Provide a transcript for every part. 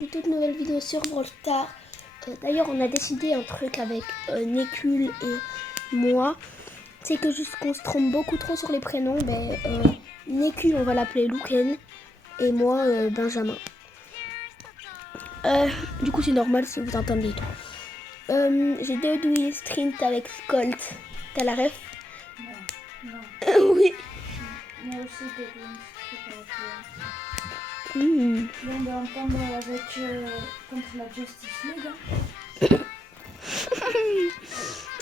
Une toute nouvelle vidéo sur Brawl Stars. D'ailleurs, on a décidé un truc avec Nekul et moi. C'est que juste qu'on se trompe beaucoup trop sur les prénoms. Nekul, on va l'appeler Luken. Et moi, Benjamin. Du coup, c'est normal si vous entendez tout. J'ai deux douilles sprint avec Colt. T'as la ref? Non. Oui. Moi aussi, des douilles sprint avec Mmh. Et on va entendre avec contre la Justice League.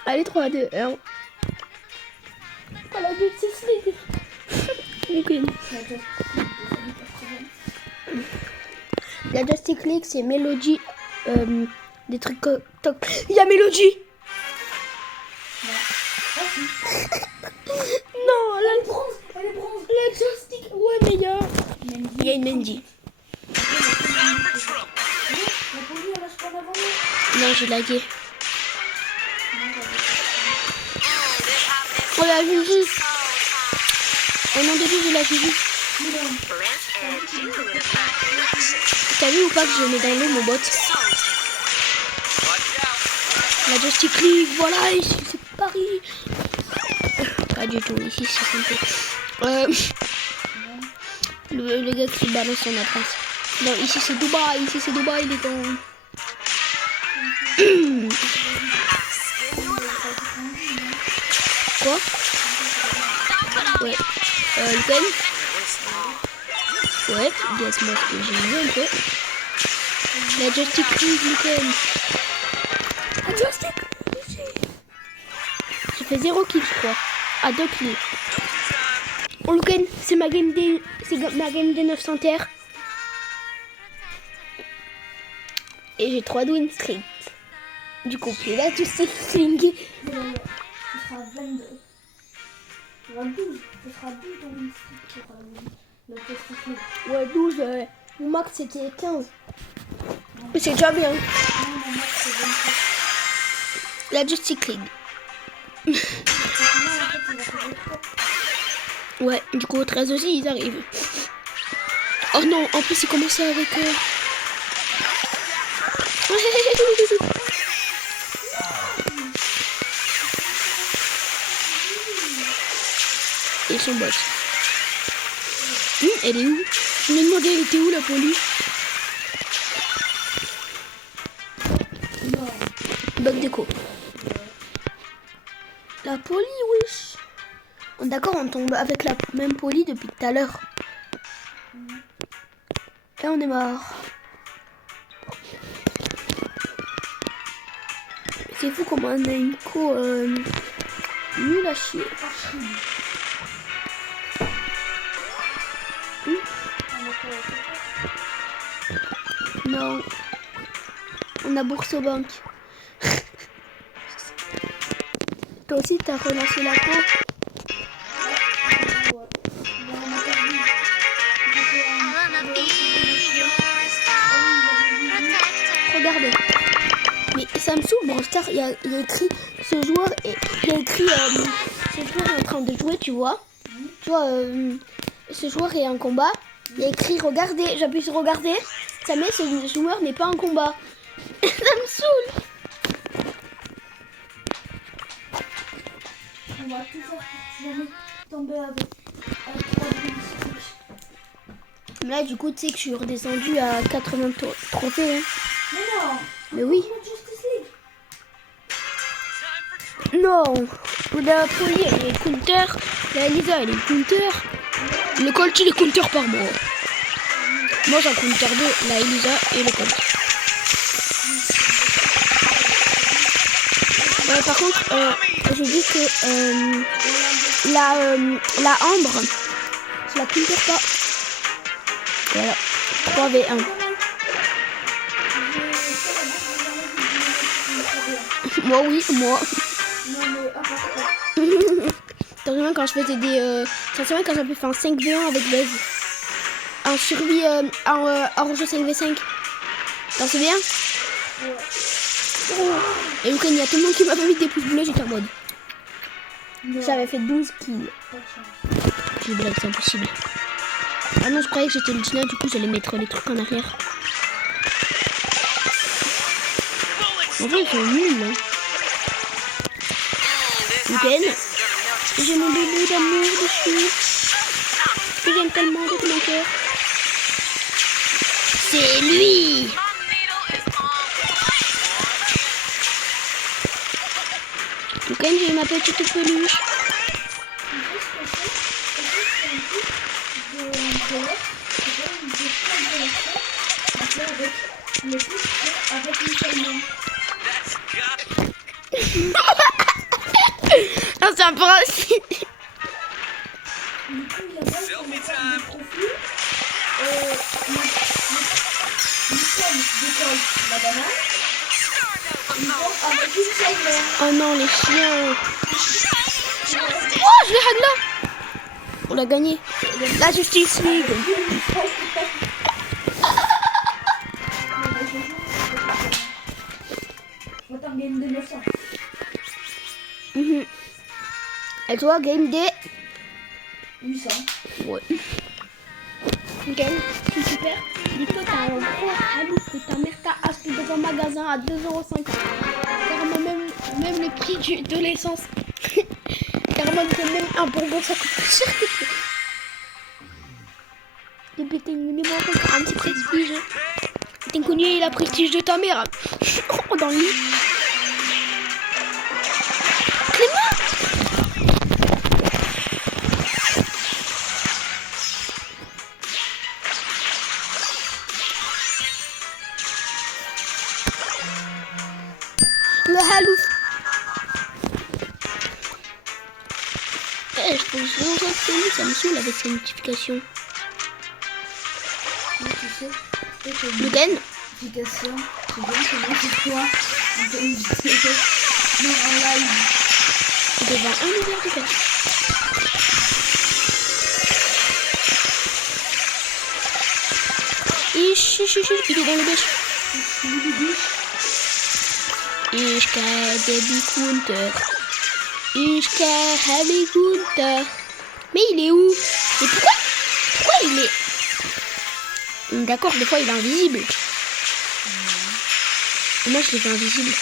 Allez, 3, 2, 1. Oh, la Justice League. Nekul. La Justice League, c'est Melody. Des trucs comme... Il y a Melody. Non, Elle est bronze. la Justice... Ouais, mais il y a une Mandy. La police, elle lâche pas l'avant. Non, j'ai lagué. Oh, la Juju. Au nom de Dieu, j'ai la Juju. T'as vu ou pas que je mets dans l'eau mon bot? La Justice League, voilà, ici c'est Paris. Pas du tout, ici c'est Santé. Le gars qui balance son adresse. Non, ici c'est Dubaï, les gars. Quoi? Ouais. Luken? Ouais, guess-moi ce que j'ai vu un peu. La Justice League, Luken. La Justice League. J'ai fait 0 kills, je crois. À 2 kills. Oh, Luken, c'est ma game des 900 terres. Et j'ai 3 win streak. Du coup, puis là, tu sais, fling. Ce sera 22. Ce sera 12. Ce sera 12 dans une streak pour la Justice League. Ouais, 12. Mon max, c'était 15. Mais c'est déjà bien. Non, mon max, c'est 24. La Justice League. En fait, il va faire 3. Ouais, du coup, au 13 aussi, ils arrivent. Oh non, en plus, ils commençaient avec... Et son bot. Elle est où? Je me demandais, elle était où, la police? Non. Bug déco. La police, wesh. D'accord, on tombe avec la même police depuis tout à l'heure. Et on est mort. C'est fou comment on a une co nulle à chier. Non. On a bourse aux banques. Toi aussi, t'as relancé la peau. Regardez. Mais ça me saoule, Brawl Stars, il y a écrit ce joueur et il y a écrit ce joueur est en train de jouer, tu vois. Tu vois, ce joueur est en combat. Il y a écrit regardez, j'appuie sur regarder. Ça met ce joueur n'est pas en combat. Ça me saoule. On va tout faire pour jamais tomber avec 3 streak. Là, du coup, tu sais que je suis redescendue à 80 trophées. Hein. Mais non. Mais oui. La Justice League. Non. La Polly, elle est counter. La Elisa, elle est counter. Le Colt, il est counter par moi. Moi, j'en counter 2, la Elisa et le Colt. Ouais, par contre, j'ai dit que la Ambre, je la counter pas. Voilà. 3v1. Moi, oui, moi. Non, mais à part ça. T'as rien quand je faisais des... T'as rien quand j'avais fait un 5v1 avec Buzz. Un survie en jeu 5v5. T'en souviens? Ouais. Et donc il y a tout le monde qui m'a pas mis des pouces bleus, j'étais en mode. Non. J'avais fait 12 kills. Pas de chance. J'ai blague, c'est impossible. Ah non, je croyais que j'étais le Tina, du coup j'allais mettre les trucs en arrière. En vrai, ils sont nuls, là. Nickel. J'ai mon bébé d'amour dessus. Que j'aime tellement de tout mon cœur. C'est lui. Nickel, j'ai ma petite peluche. Non, c'est un principe. Du coup, il y a pas de profil. Décolle la banane. Ils tombent avec une seule main. Oh non, les chiens. Oh, je l'ai là. On l'a gagné. La Justice League. Attends, game de 900. Et toi, game day 800. Ouais. Nickel, c'est super. Dis-toi, t'as un gros Halouf que ta mère t'a acheté dans un magasin à 2,50 €. Carrément, même le prix de l'essence. Carrément, c'est même un bonbon, ça coûte plus cher que ça. Depuis t'es une numéro un petit prestige. T'es connu la prestige de ta mère. Dans le lit. Clément! Le Halouf. Je peux jouer ça me saoule avec ces notifications. Oui, tu sais. Le gain. Notification. C'est bien, c'est bon, c'est toi. On fait une vidéo. Non, en live. Devant un milliard de personnes. Il est dans le bêche. Ich gehe Baby Kunter. Ich gehe Baby Kunter. Mais il est où? Et pourquoi il est... D'accord, des fois il est invisible. Et moi je l'ai fait invisible.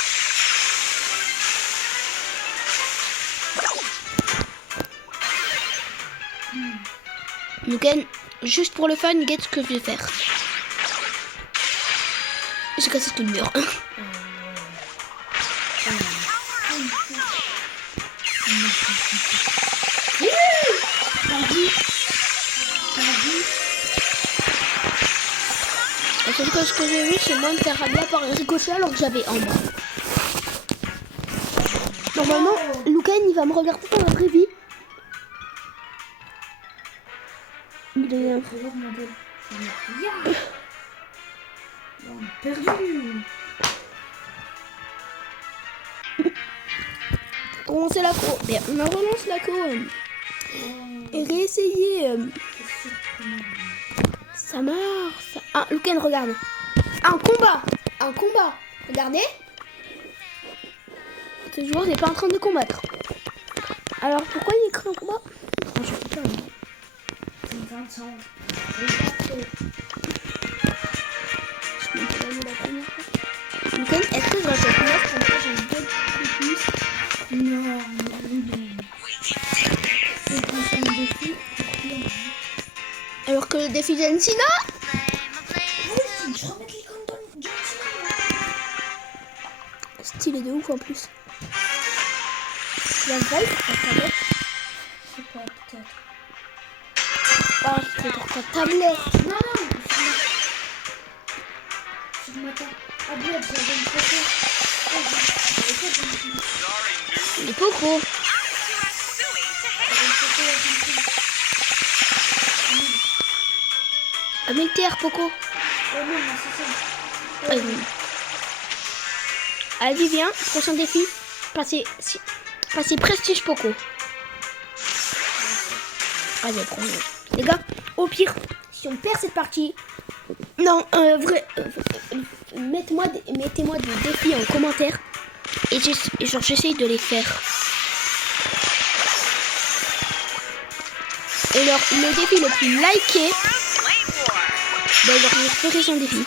Nickel, juste pour le fun, get ce que je vais faire. J'ai cassé tout le mur. La seule chose que j'ai vu, c'est moi me faire ramener par un ricochet alors que j'avais en bas. Normalement, Lucan il va me regarder dans la vraie vie. Il est... On a perdu. Commencer la co. Mais on relance la co. Et réessayer. Ça marche. Ah, Lucan, regarde. Un combat. Regardez. Ce joueur n'est pas en train de combattre. Alors pourquoi il écrit un combat? Ah, je sais pas. C'est 25. Lucan, est-ce que je rachète une offre comme ça j'ai une bonne plus? Non, c'est pas un défi. Alors que le défi John Cena? Oui, je remets l'icône de John Cena. Stylé de ouf en plus. La vraie, c'est pas tablette. Je sais pas, peut-être. Ah, c'est pour ta tablette. Non, sur ma tablette, j'avais une photo. Il est pas gros. Militaire, Poco. Allez, viens, prochain défi. Passer prestige Poco. Allez, prends-le. Les gars, au pire, si on perd cette partie, non, mettez-moi des défis en commentaire et j'essaye de les faire. Et le défi le plus liké, ben, je ferai son défi.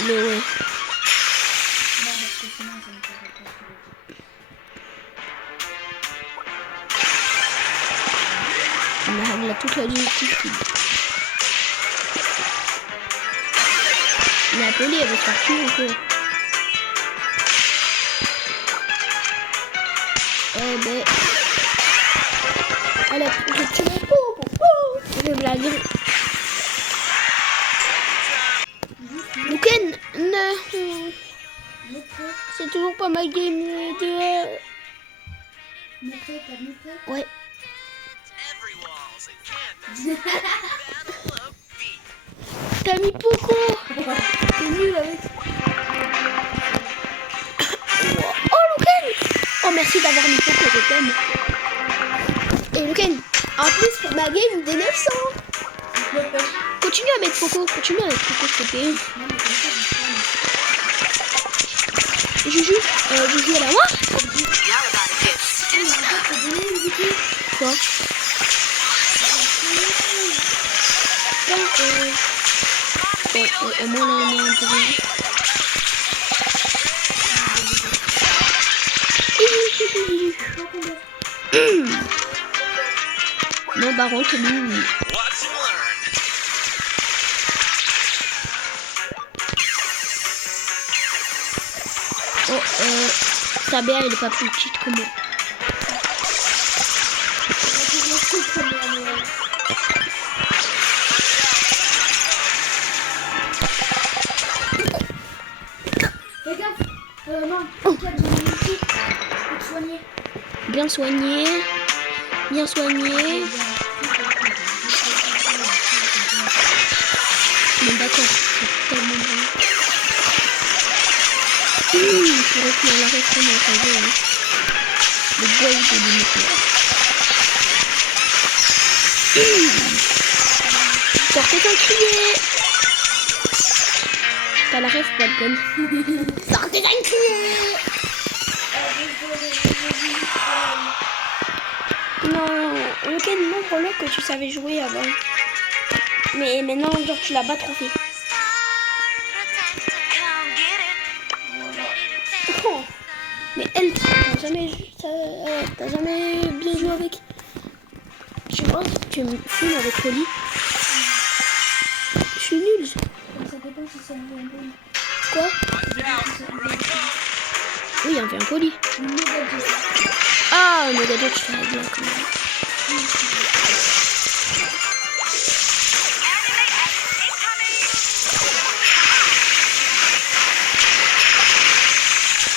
Mais ouais. Non, parce que sinon, ça ne pourrait pas. On a toute la justice. Il a appelé, elle veut se faire tuer encore. Eh ben. Allez, je tue mon pauvre. Je vais me la dire. Luken, non. C'est toujours pas ma game de. Muté, t'as muté? Ouais. T'as mis Poco. T'es nul avec. Oh Luken. Oh merci d'avoir mis Poco, je t'aime. Et Luken, en plus pour ma game des 900. Continue à mettre Poco, s'il te plaît. Juju, Juju elle a moi. Quoi? Au moins là on est un peu bien. Non, Baron, c'est lui. Oh, sa bière, il est pas plus petite que moi. Bien soigné. Bien soigné. Bon d'accord, c'est tellement bon. Il faudrait qu'il l'arrête vraiment à jouer. Hein. Le bois il est limité. Sortez un crier. T'as la rêve, pas de peine. Sortez un crier. Non, lequel montre-le que tu savais jouer avant. Mais maintenant, genre, tu l'as pas trop fait. Oh, mais elle, t'as jamais bien joué avec. Je pense que tu me fumes avec Oli. Je suis nulle. Ça dépend si ça me vient bon. Quoi? Oui, on fait un colis. Ah, mais gadget, je fais bien quand même.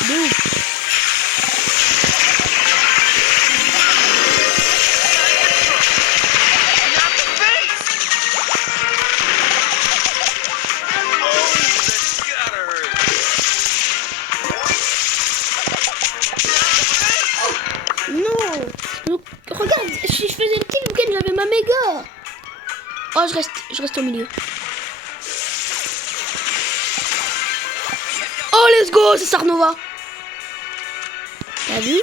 De ouf. Non. Donc, regarde, si je faisais le kill, Luken, j'avais ma méga. Oh, je reste au milieu. Oh, let's go, c'est Sarnova. T'as vu?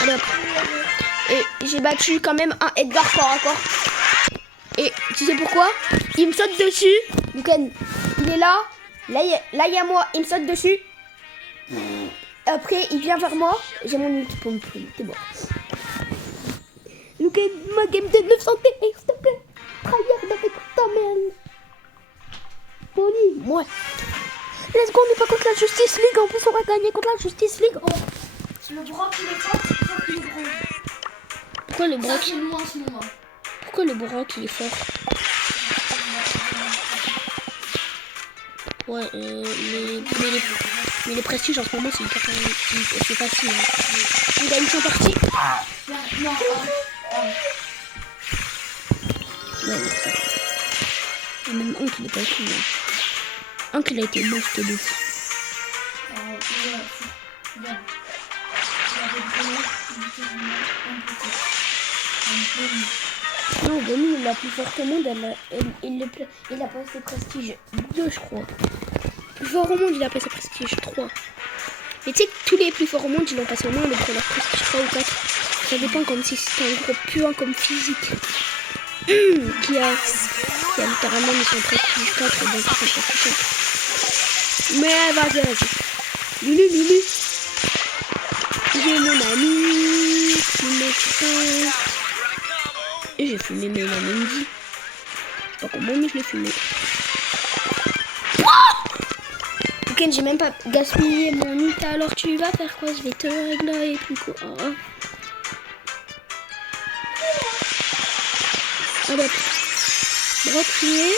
Allez hop. Et j'ai battu quand même un Edgar corps à corps. Et tu sais pourquoi? Il me saute dessus. Luken, il est là. Là, il y a moi. Il me saute dessus. Après, il vient vers moi. J'ai mon ulti pour me prendre. C'est bon. Luken, ma game de 900 TP, s'il te plaît. Tryhard avec ta merde. Poli, ouais. Let's go, on n'est pas contre la Justice League. En plus, on va gagner contre la Justice League. Oh. Le bras qui est fort, c'est ça qui est grand. Pourquoi le bras Ça, c'est moi en ce moment. Pourquoi le bras qui est fort? Ouais, mais les prestiges en ce moment c'est facile. Hein. Il gagne son parti. Non, Ouais, ça. Et même Hank il est pas écrit. Hank il a été monstre de fou. Non, Bonnie la plus forte au monde, il a passé prestige 2 je crois. Plus fort au monde il a passé prestige 3. Mais tu sais que tous les plus forts au monde ils l'ont passé au moins avec leur prestige 3 ou 4. Ça dépend comme si c'est un gros puant comme physique. Qui a littéralement mis son prestige 4 et donc son prestige 5. Mais vas-y. Lulu. J'ai mon ami. Et j'ai fumé mes amis. Je sais pas comment, mais je l'ai fumé. Ok, j'ai même pas gaspillé mon nita. Alors tu vas faire quoi? Je vais te régler et puis quoi. Allez, replier.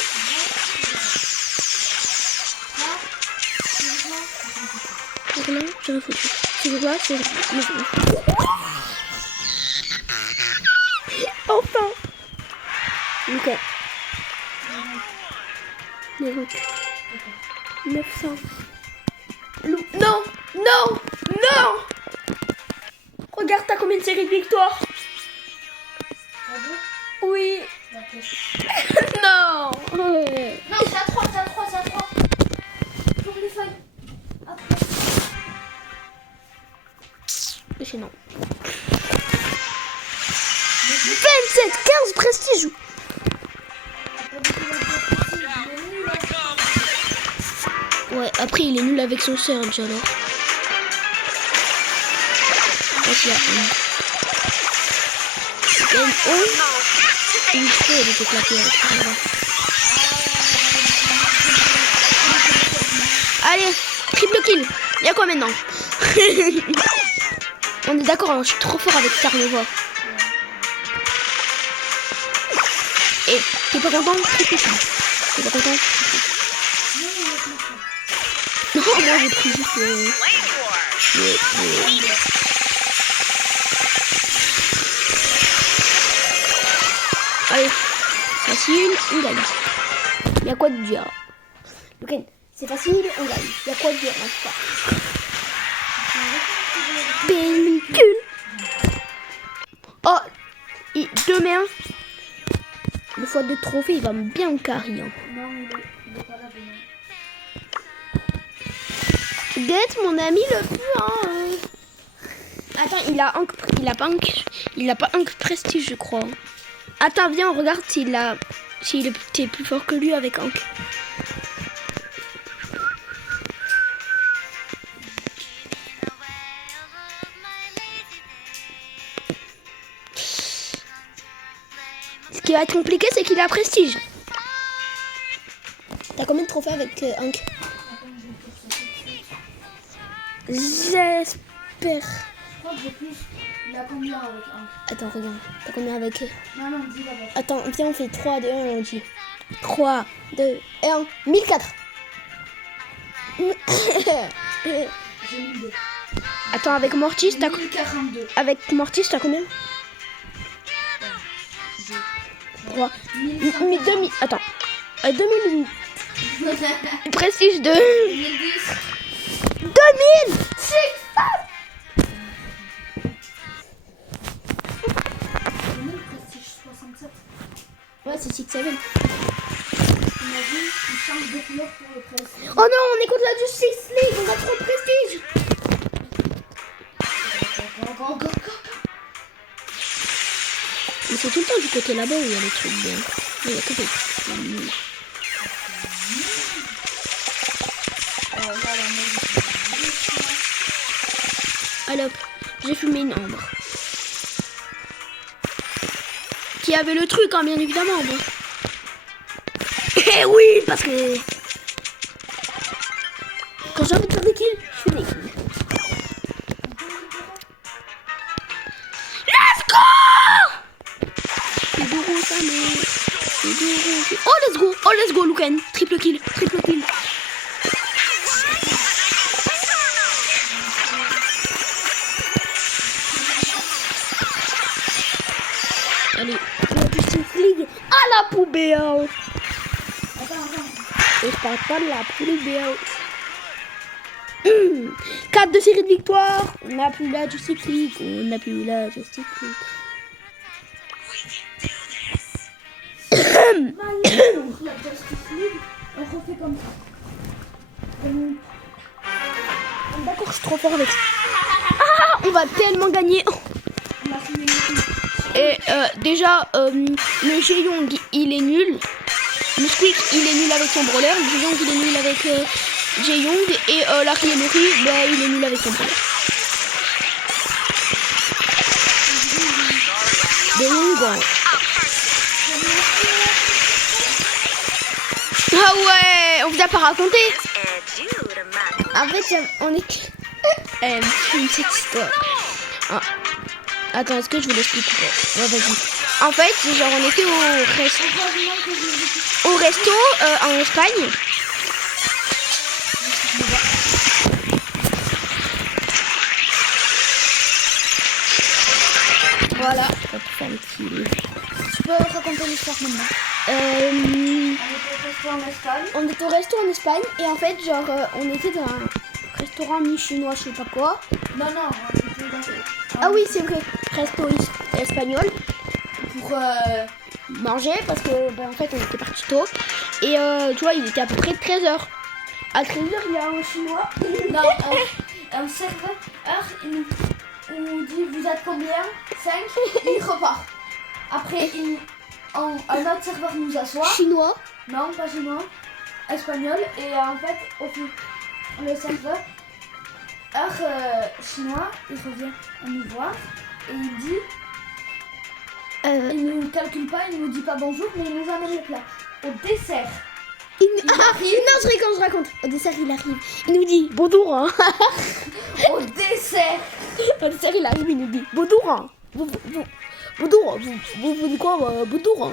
Voilà, j'ai un foutu. Tu veux quoi? C'est enfin. Ok. 900. Non. Regarde, t'as combien de séries de victoires? Oui. Non. Ouais. Non, c'est à 3. Tourne les feuilles. Après. Gênant. 27, 15 prestige. Ouais, après il est nul avec son Surge alors. Il y a une il faut les éclater avec ça. Allez, triple kill. Il y a quoi maintenant? On est d'accord, hein, je suis trop fort avec Starnova. Et t'es pas content? Triple kill. T'es pas content? Non, moi j'ai pris juste Allez, facile, on gagne. Il y a quoi de dur? Ok, c'est facile, on gagne. Il y a quoi de dur? Pellicule. Oh, demain, le fois de trophée, il va me bien carry. Hein. Non, il est pas là demain. Get mon ami le puant. Attends, il a pas un prestige, je crois. Attends, viens, on regarde s'il était plus fort que lui avec Hank. Ce qui va être compliqué, c'est qu'il a prestige. T'as combien de trophées avec Hank? J'espère. Je crois que j'ai plus. Il a combien avec un? Attends, regarde. T'as combien avec Non, dis d'abord. Attends, viens, on fait 3, 2, 1 et on dit. 3, 2, 1. 1004. J'ai 1002. Attends, avec Mortis, t'as 1042. Avec Mortis, t'as combien? 3. 2000. Attends. 2000. Prestige 2. 2010. 2000. C'est fort. Prestige 67. Ouais, c'est 6-7. Imagine, il change de couleur pour le prestige. Oh non, on est contre la Justice League, on a trop de prestige. Mais c'est tout le temps du côté là-bas où il y a les trucs bien. Il y a que des trucs nuls. Allez hop, j'ai fumé une ambre. Qui avait le truc, hein, bien évidemment. Bon. Eh oui, parce que quand j'ai envie de faire des kills, je fais des kills. Let's go! Oh let's go, Lucan. Triple kill. Allez, la Justice League à la poubelle. Et je parle pas de la poubelle. 4 de série de victoire. On n'a plus la Justice League. La Justice League, on refait comme ça. D'accord, je suis trop fort avec ça. Ah, on va tellement gagner. On a Et déjà, le Jaeyong, il est nul. Le Squeak, il est nul avec son brawler. Le Jaeyong, il est nul avec Jaeyong. Et la Riemori, bah, il est nul avec son brawler. Jaeyong. Ah ouais, on vous a pas raconté. En fait, on est... une petite histoire. Ah. Attends, est-ce que je vous l'explique ou pas? Ouais, vas-y. En fait, genre, on était au resto en Espagne. Voilà. Tu peux raconter l'histoire maintenant. On était au resto en Espagne et en fait, genre, on était dans un restaurant mi-chinois, je sais pas quoi. Non. Ah oui, c'est vrai, resto espagnol Pour manger parce que, ben, en fait, on était parti tôt et tu vois, il était à peu près 13h. À 13h, il y a un chinois. non, un serveur, il nous dit vous êtes combien? 5 et il repart. Après, un autre serveur nous assoit. Chinois. Non, pas chinois, espagnol. Et en fait, le serveur chinois, il revient à nous voir et il dit, il nous calcule pas, il nous dit pas bonjour, mais il nous amène le plat. Au dessert, Non, je raconte. Au dessert, il arrive. Il nous dit bonjour. Hein. au dessert, Au dessert, il arrive, il nous dit bonjour. Hein. Bonjour. Vous dites quoi? Bonjour. Hein.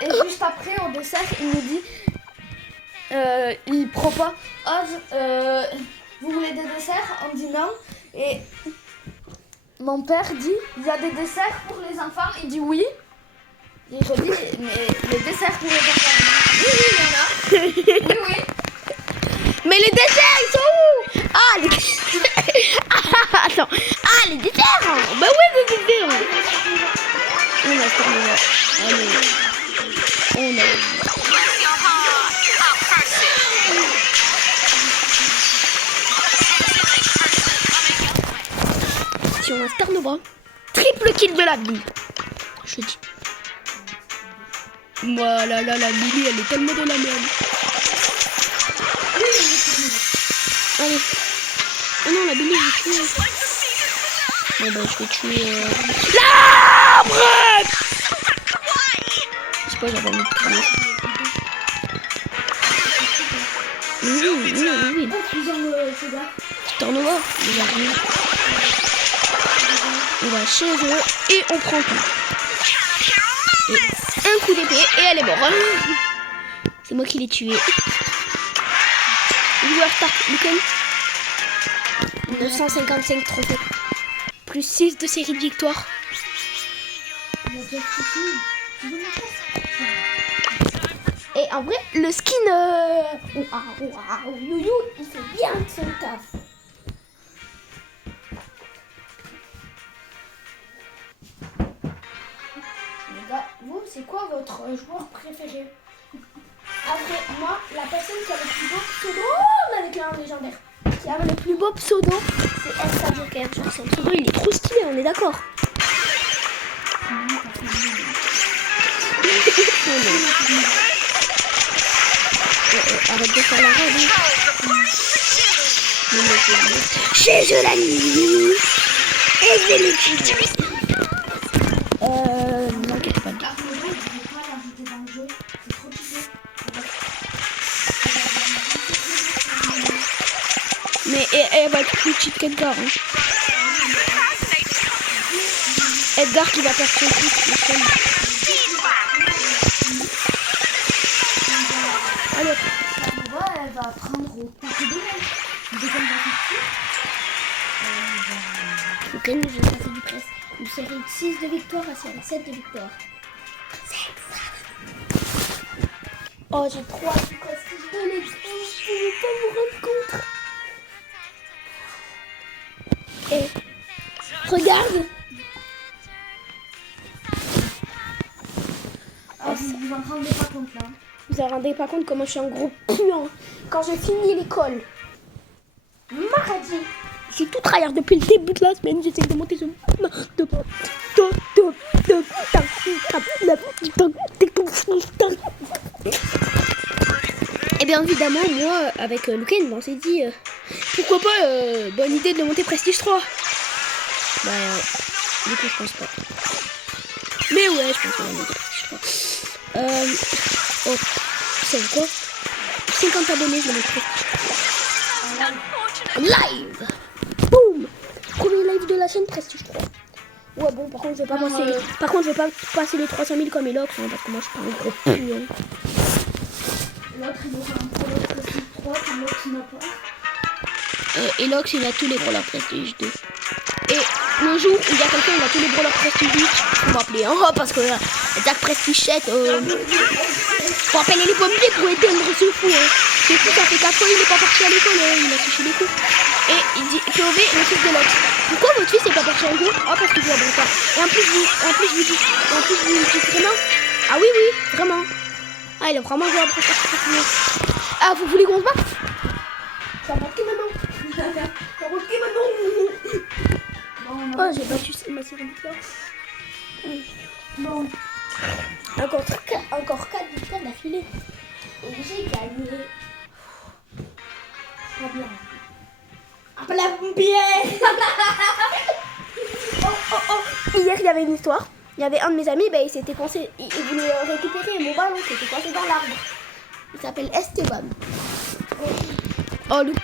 et juste après, au dessert, il nous dit, il propose, vous voulez des desserts? On dit non. Et mon père dit, il y a des desserts pour les enfants? Il dit oui. Et je dis, mais les desserts pour les enfants? Oui, il y en a. Oui. Mais les desserts, ils sont où? Ah, les attends. Ah, les desserts. Bah oui, les desserts. On a terminé. On a... Si on a Star Nova, triple kill de la vie. Je dis. Voilà, la Lily, elle est tellement de la merde. Allez. Oh non, la Lily, je vais tuer. Bon, bah, je vais tuer... l'arbre. C'est pas, j'avais envie de tuer. Oui. Star Nova, il arrive. On va chez eux et on prend tout. Et un coup d'épée et elle est morte. C'est moi qui l'ai tué. Joueur start, Lucan. 955 trophées. Plus 6 de série de victoire. Et en vrai, le skin Youyou, il fait bien son taf. Vous, c'est quoi votre joueur préféré? Après, moi, la personne qui a le plus beau pseudo, on avait un légendaire, qui avait le plus beau pseudo, c'est SK Joker. Genre, son pseudo, il est trop stylé, on est d'accord. Arrête de faire la robe. Chez eux la nuit. Et je vais le tuer. N'inquiète pas. Mais elle va être plus petite qu'Edgar. Hein. Edgar qui va perdre son coup. Allez. Elle va prendre au paquet de l'aile. Deuxième partie. Ok, nous j'ai passé du presse. Une série de 6 de victoire à série 7 de victoire. Oh, j'ai 3 du prestige de l'équipe. Je ne peux pas vous rendre compte. Et regarde. Vous en rendez pas compte là. Vous en rendez pas compte comment je suis un gros puant. Quand je finis l'école, mardi, j'ai tout tryhard depuis le début de la semaine. J'essaie de monter ce de pas. évidemment, moi, avec Luken, on s'est dit, pourquoi pas, bonne idée de monter Prestige 3. Bah, du coup, je pense pas. Mais ouais, je pense qu'on va monter Prestige 3. Oh, vous savez quoi? 50 abonnés, je vais mettre live. Boum. Premier live de la chaîne Prestige 3. Ouais, bon, par contre, je vais pas passer. Par contre, je vais pas passer les 300 000 comme Elox, hein, parce que moi, je suis pas un gros puant. L'autre, il aura un Brawler Prestige 3, puis l'autre, il n'a pas. Elox, il a tous les brawlers Prestige 2. Et le jour où il y a quelqu'un qui a tous les brawlers Prestige 8, faut m'appeler, hein, parce que Jack Prestige 7, faut appeler les pompiers pour éteindre ce fou. Hein. Ce fou, ça fait 4 ans, il est pas parti à l'école, il a touché les coups. Et il dit, POV, le fils de Lox. Pourquoi votre fils est pas parti en cours? Ah, parce qu'il joue à bon temps. Et en plus, je vous dis vraiment. Ah oui, vraiment. Ah, il a vraiment joué à bon temps. Ah, vous voulez qu'on se batte? Ça va qui maintenant? Ça va qui maintenant? Oh, j'ai battu ma série victoire. Bon. Encore 4 victoires d'affilée. Et j'ai gagné. Pas bien. Appelle la pompière. Hier, il y avait une histoire. Il y avait un de mes amis, il s'était coincé. Il voulait récupérer mon ballon qui était coincé dans l'arbre. Il s'appelle Esteban. Oh, Lou.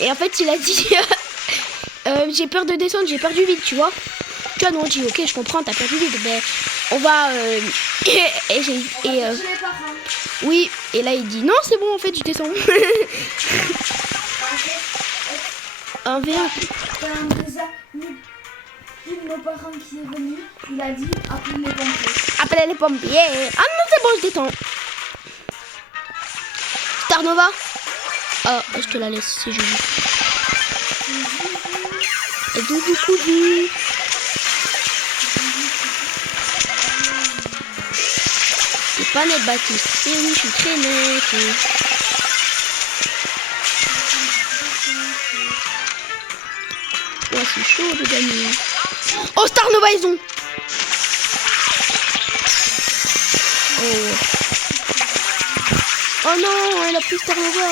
Et en fait, il a dit j'ai peur de descendre, j'ai peur du vide, tu vois. Tu vois, non, on dit ok, je comprends, t'as peur du vide, mais on va. Oui, et là il dit non, c'est bon, en fait, je descends. Un V1. Un de nos parents qui est venu, il a dit appelez les pompiers. Appelez les pompiers. Ah non, c'est bon, je descends. Star Nova. Ah, je te la laisse, c'est joli. Et du coup, c'est pas net, Baptiste. Et oui, je suis très net. Ouais, c'est chaud de gagner. Oh, Star Nova, ils ont. Oh non, elle a pris Star Nova.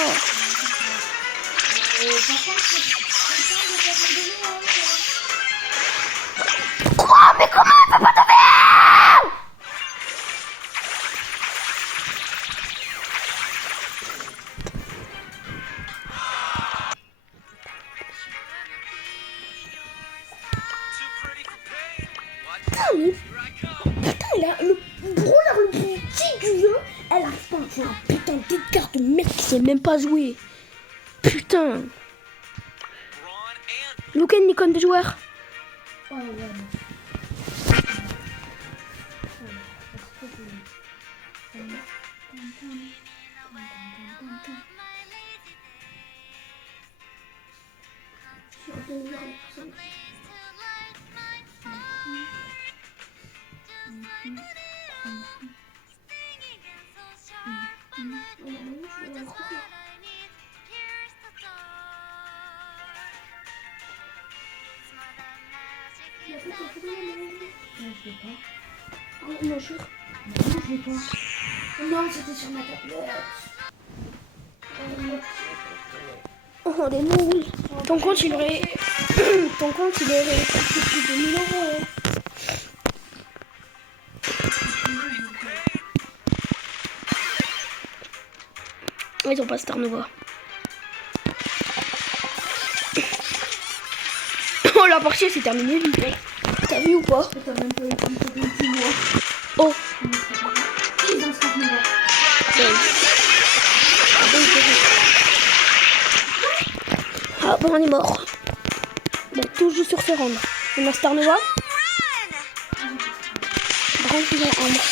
Quoi? Mais comment elle peut pas tomber? Putain, il a le brawler le plus petit du jeu. Elle arrive pas à faire un putain d'écart de mec qui sait même pas jouer. Putain. Luken, l'icône des joueurs. Oh, ouais. Non, jure. Non, je l'ai pas. Non, c'était sur ma tablette. Oh, les nouilles. Ton compte, il aurait coûté plus de 1000 €. Ils ont pas Star Nova. Oh, la partie s'est terminée vite. T'as vu ou pas? T'as même pas eu un petit mois. Oh. Ils ont Star Nova. Ah bon, on est mort. Bon, tout joue sur ce round. On a Star Nova. Par contre, ils ont Ambre.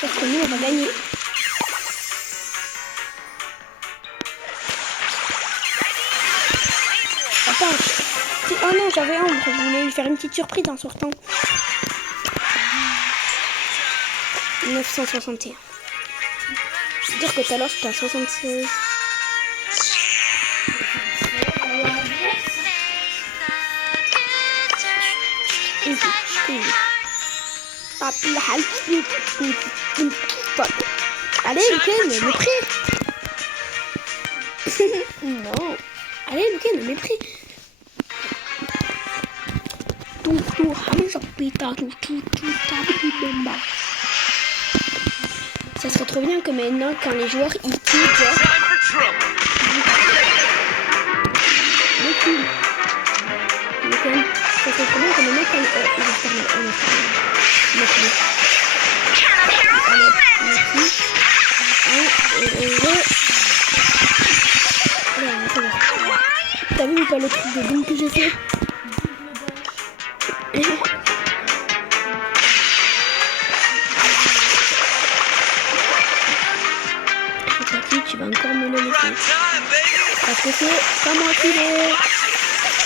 Sauf que nous, on va gagner. Attends. Oh non, j'avais Ambre. Je voulais lui faire une petite surprise en sortant. 961. C'est-à-dire que tout à l'heure, j'étais à 76. Easy. Allez, Lucan, mets prêt. Non. Allez, Lucan, mets prêt. Ça serait trop bien que maintenant, quand les joueurs ils quittent, ça serait trop bien que maintenant, quand t'as vu ou pas le truc de boum que j'ai fait? Tu vas encore me le laisser. Parce que c'est pas moi qui l'ai.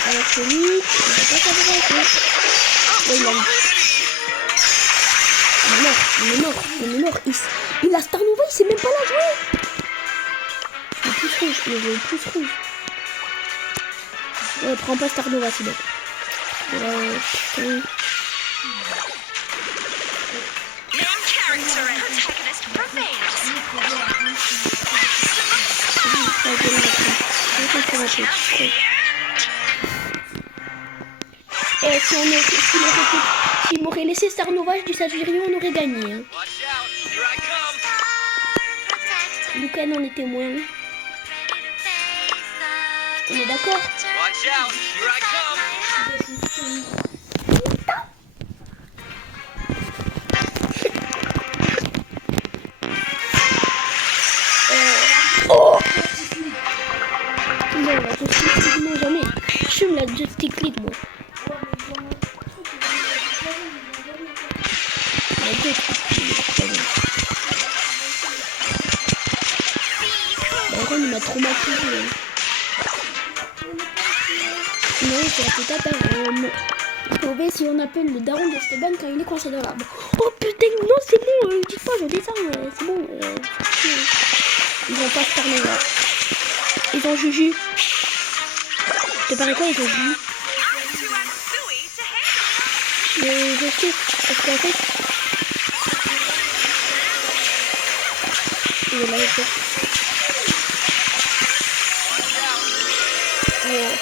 Alors que lui, il va pas savoir avec. Il est mort. Il a Star Nova, il sait même pas la jouer. Il est plus rouge. Ouais, prends pas Star Nova, c'est bon. Et s'il m'aurait laissé Star Nova, du Sagirio, on aurait gagné. Hein. Lucan en est témoin. On est d'accord? Oh non, la Justice League, non, jamais. Je fume la Justice League, moi. La Justice League. Ron, il m'a traumatisé. Non, c'est la tête à Mauvais si on appelle le daron d'Esteban quand il est coincé dans l'arbre. Oh putain, non, c'est bon, dis pas, je descends, c'est bon. Ils vont pas se parler là. Ils ont Juju. Te paraît quoi, ils ont Juju? Je sais, parce qu'en fait... Il est là, il fait. Ouais.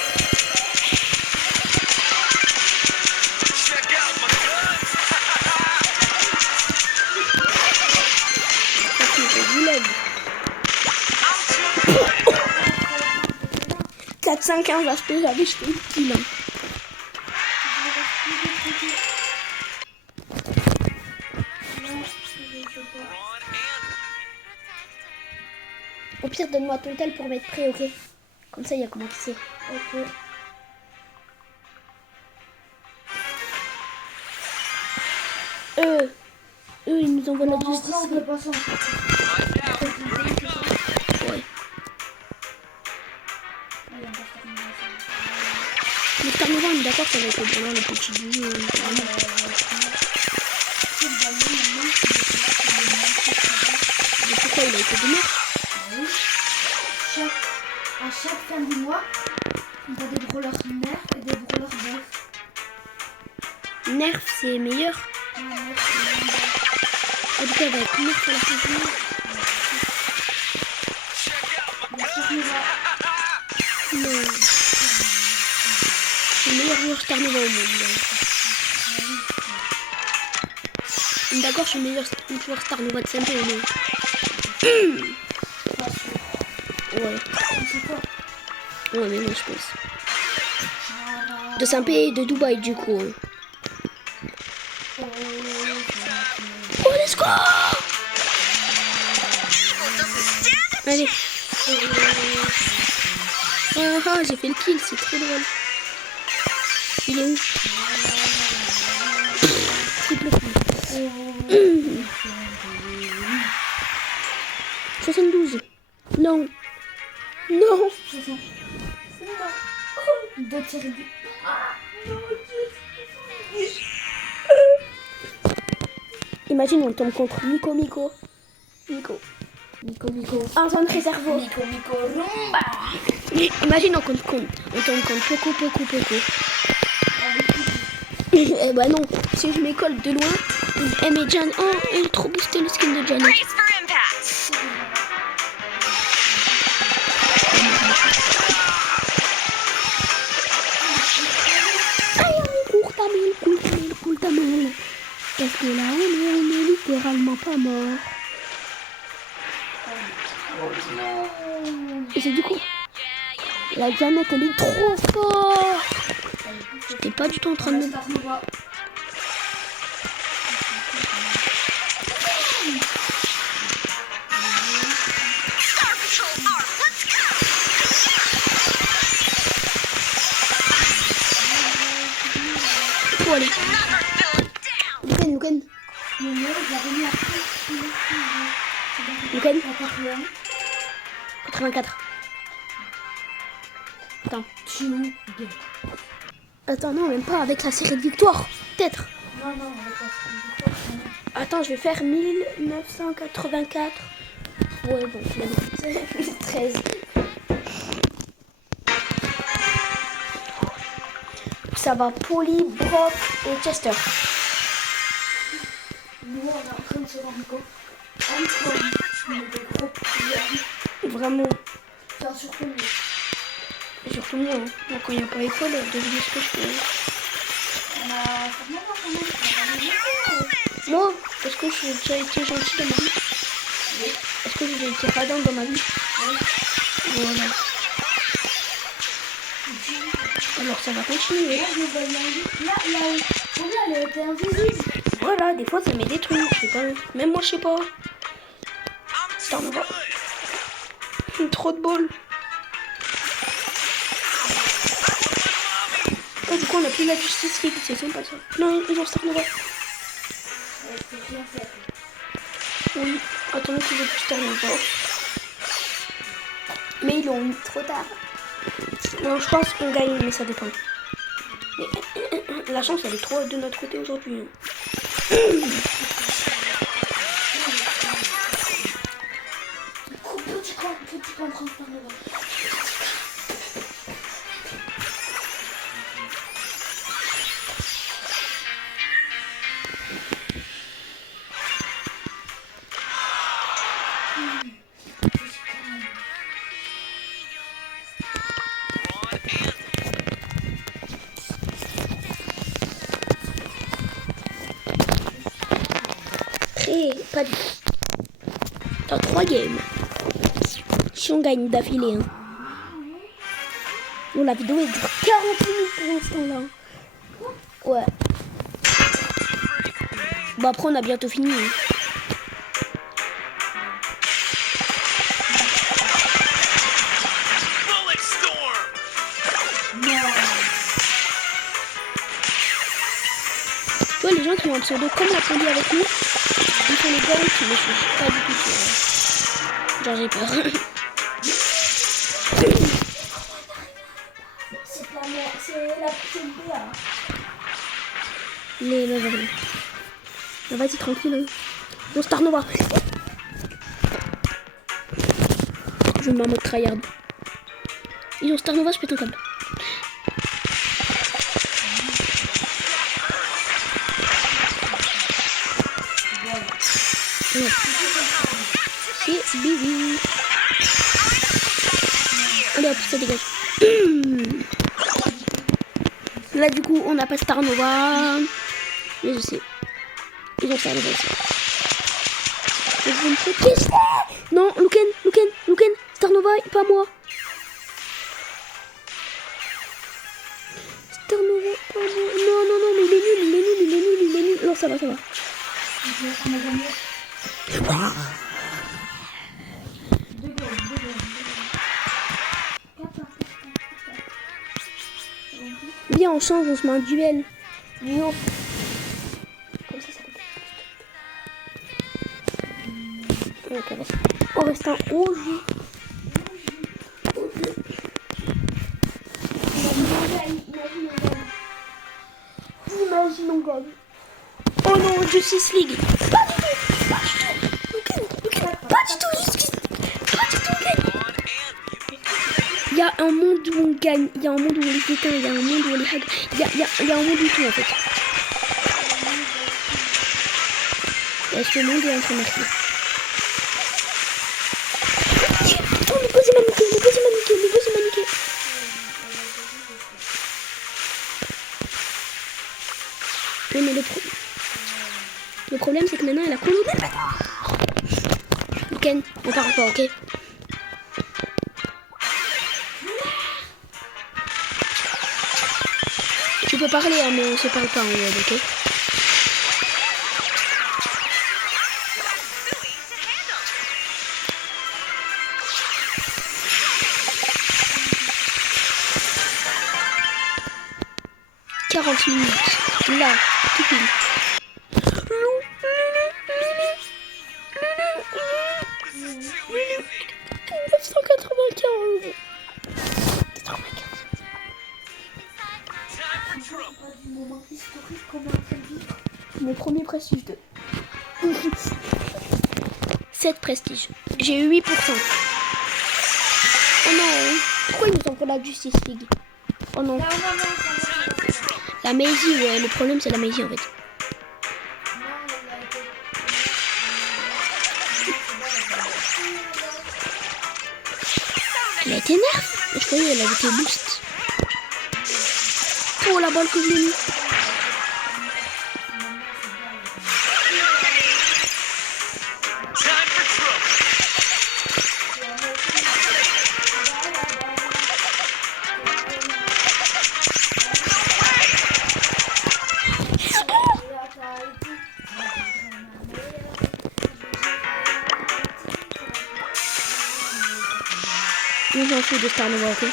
« 4-5-15 aspects, j'avais jeté une kill. Au pire, donne-moi ton tel pour mettre prêt, ok? Comme ça, il y a comment tu sais. Ok. Eux, ils nous envoient la justice. Ouais. Mais Star Nova, on est d'accord, ça va être pendant le petit jeu. Mais pourquoi il a été donné? À chaque fin du mois, on a des brawlers nerfs et des brawlers buff. Nerf, c'est meilleur. Ouais, nerf, c'est meilleur. En tout cas, il va être nerf à la fin du mois. Non. C'est le meilleur joueur Star Nova au monde. D'accord, je suis le meilleur joueur Star Nova de SMP au monde. Ouais. Ouais, mais non, je pense. De Saint-Pé et de Dubaï, du coup. Hein. Oh, let's go! Allez. Ah, j'ai fait le kill, c'est trop drôle. Il est où? Triple kill. 72. Non. Non. Deux tirs de... Imagine, on tombe contre Miko. En zone réserve. Miko, rumba. Imagine, on tombe contre Poco. Eh bah non, si je m'école de loin, Eh mais Jan, oh, il est trop boosté le skin de Janet. Brace for impact. Cours ta main. Parce que là, on est littéralement pas mort. Et c'est du coup, la Janet, elle est trop forte. J'étais pas du tout en train de... Star Patrol arc, let's go. Faut aller. Another villain down. Lucan. Le mieux, je l'avais mis après. Lucan. 81. 84. Attends. Tu Attends, non, même pas avec la série de victoires. Peut-être. Non, avec la série. Attends, je vais faire 1984. Ouais, bon, c'est 13. Ça va Polly, Brock et Chester. Nous, on est en train de se rendre compte. Encore des gros problèmes. Vraiment. Enfin, surtout nous. Et surtout moi, hein. Moi, quand il n'y a pas école, devinez ce que je fais. On a vraiment pas quand même. Moi, est-ce que j'ai déjà été gentil dans ma vie? Oui. Est-ce que j'ai été radin dans ma vie? Oui. Voilà. Alors ça va continuer. Là, je me vois là, pour là, elle était invisible. Voilà, des fois ça met des trucs, je sais pas. Même moi je sais pas. Star Nova. Trop de balles. Oh, du coup on a plus la Justice League, c'est sympa ça. Non, ils ont Star Nova. C'est bien fait. Oui, attendez qu'ils aient plus Star Nova. Mais ils l'ont mis trop tard. Non, je pense qu'on gagne, mais ça dépend. Mais la chance elle est trop de notre côté aujourd'hui. Petit camp transparent là-bas. Pas du dans 3 games. Si on gagne d'affilée. Hein. Bon, la vidéo est dure 40 minutes pour l'instant là. Ouais. Bon après on a bientôt fini. Hein. Bullet storm. Tu vois les gens qui ont un pseudo comme la Polly avec nous, ils font les gars qui me suivent pas du tout. Genre j'ai peur. C'est pas moi, c'est la petite BA. Les vas-y. Vas-y tranquille. Hein. Bon Star Nova. Je me mets en mode tryhard. Ils ont Star Nova, je pète un câble. Ouais. C'est Bibi. Allez hop, ça dégage. Là du coup on n'a pas Star Nova. Mais je sais. Ils ont Star Nova aussi. Et je vais me focus. Non, Lucan, Star Nova, pas moi. Star Nova, pas moi. Non, mais il est nul. Non, ça va. On a gagné. Deux goals. Viens, on change, on se met un duel. Duo. Comme ça peut. Ok, vas-y. On reste un rouge. Imagine on gagne. Oh non, Justice League. Pas du tout, Justice. Pas du tout, on gagne. Il y a un monde où on gagne, il y a un monde où on les éteint, il y a un monde où on les hack, il y a un monde où tout en fait. Parce que le monde est en train de marquer. Oh, le boss il m'a niqué, le boss il m'a niqué, le boss il m'a niqué. Oui, mais le problème c'est que maintenant elle a colo. Ken, on parle pas, ok? Tu peux parler, hein, mais on se parle pas en web, ok? « 40 minutes. Là, tout pile. 995. 95. Du moment historique qu'on est en train de vivre. Mon premier prestige 2. 7 prestiges. J'ai eu 8%. Oh non. Pourquoi ils nous ont pour la Justice League? Oh non. La Maisie, ouais. Le problème, c'est la Maisie, en fait. Elle a été nerf. Je croyais qu'elle avait été boost. Oh, la balle que je l'ai mis. Time for trouble. Je m'en fous de Star Nova, ok?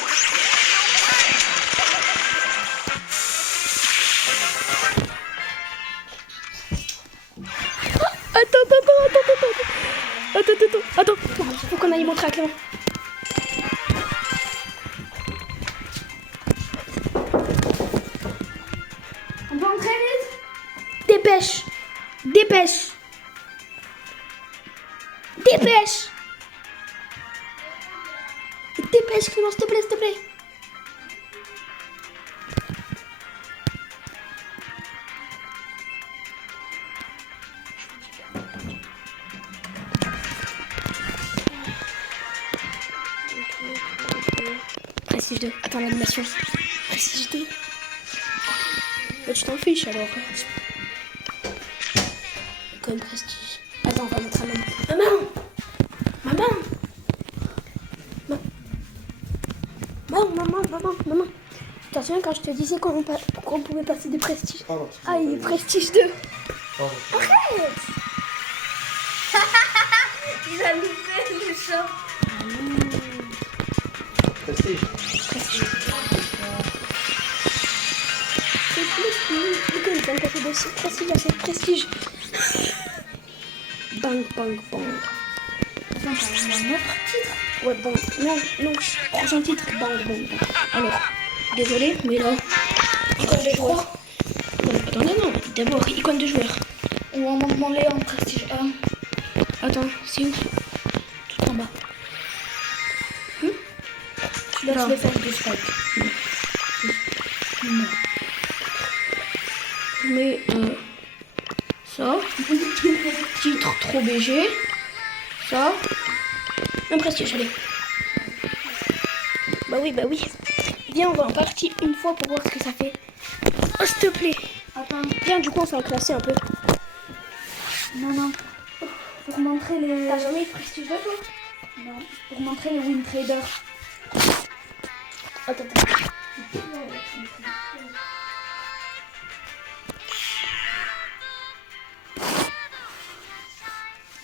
Attends, faut qu'on aille montrer à Clément. On peut entrer vite? Dépêche. Dépêche, Clément, s'il te plaît. Prestige 2. Attends, l'animation. Prestige 2. Bah, tu t'en fiches alors. Comme prestige. Attends, on va mettre à maman. Maman. Tu te souviens quand je te disais qu'on pouvait passer des prestiges? Pardon. Ah, il est prestige 2. Pardon. Arrête. Il a loupé le chat. Prestige. C'est plus. Pourquoi il vient de passer de prestige à cette prestige? Bang. Attends, il y a un autre titre. Ouais, bon, non, prochain titre, bang. Alors, désolé, mais là, icône de joueur. Non, d'abord, icône de joueur. Ou Amendement Léon, prestige 1. Attends, c'est où? Tout en bas. Là, je vais faire du spike. Non. Mais, ça, titre trop BG, ça, un prestige, allez. Bah oui. Viens, on va en partie une fois pour voir ce que ça fait. Oh, s'il te plaît. Attends, Viens, du coup, on s'en classer un peu. non. Pour montrer les... T'as jamais eu de prestige de toi? Non. Pour montrer les win traders. Attends.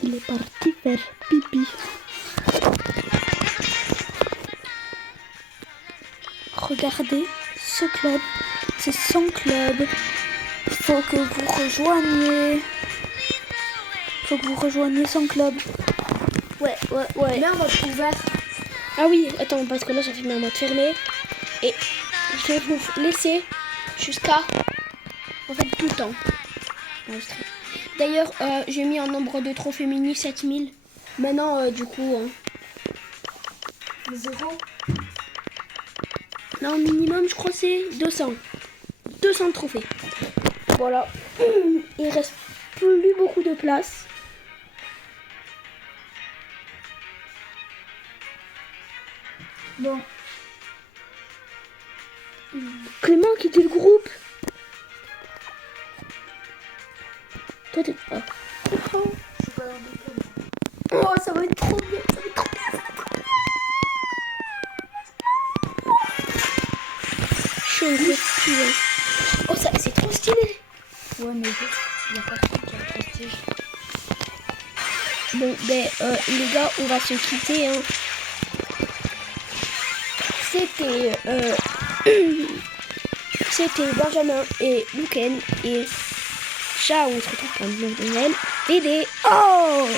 Il est parti faire pipi. Regardez, ce club, c'est son club. Il faut que vous rejoigniez son club. Ouais. Mets en mode ouvert. Ah oui, attends, parce que là, j'ai fait mis en mode fermé. Et je vais vous laisser jusqu'à... En fait, tout le temps. enregistrer. D'ailleurs, j'ai mis en nombre de trophées mini 7000. Maintenant, du coup... 0. Non, minimum, je crois, c'est 200. 200 trophées. Voilà. Il reste plus beaucoup de place. Bon. Clément a quitté le groupe. Toi, t'es... Ah. Oh. Je suis pas dans le club. Oh, ça va être trop bien. Ça va être trop bien. Ça va être trop bien. Je suis un peu stylé. Oh, ça, c'est trop stylé. Ouais, mais il y a personne qui a le prestige. Bon, ben, les gars, on va se quitter. Hein. C'était... C'était Benjamin et Luken. Et ciao, on se retrouve pour une nouvelle vidéo. Oh!